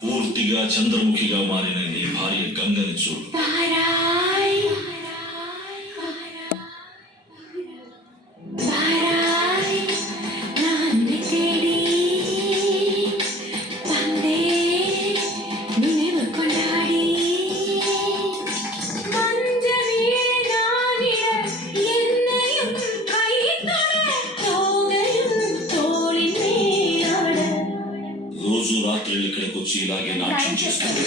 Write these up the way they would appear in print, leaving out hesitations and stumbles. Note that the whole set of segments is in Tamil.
పూర్తిగా చంద్రముఖిగా మారిన నీ భార్య గంగని చూడు. రోజు రాత్రి ఇక్కడికి వచ్చి ఇలాగే నాట్యం చేస్తుంది.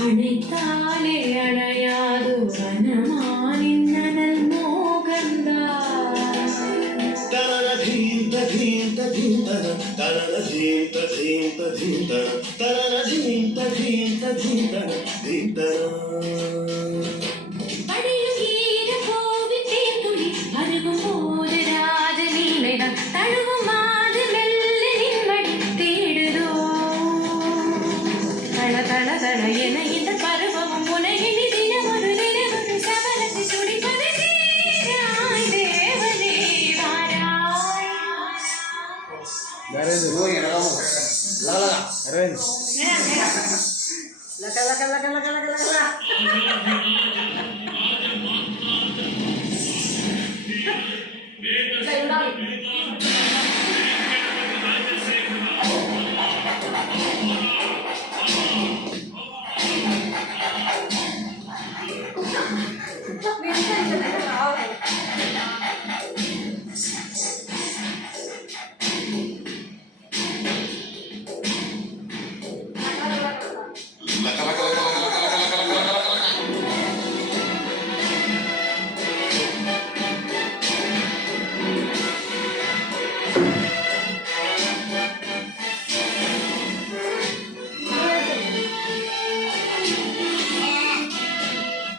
அணைத்தாலே அணையாது வனமானின் நனல் மோகந்தா தரநதீந்த தீந்த தீந்தன தரநதீந்த தீந்த தீந்தன தரநதீந்த தீந்த தீந்தன தீந்தன படியுகீர கோவி தேத்துளி அருகும் போது ராஜ நீலைதான் தழுவும் மாது மெல்ல நின்மடி தேடுதோ தள தள தள என இந்த பருவமும் உலகினி தினமொரு நிலவொரு சபலத்தை துடிப்பது தீராய் தேவனே வாராய்.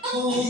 Oh,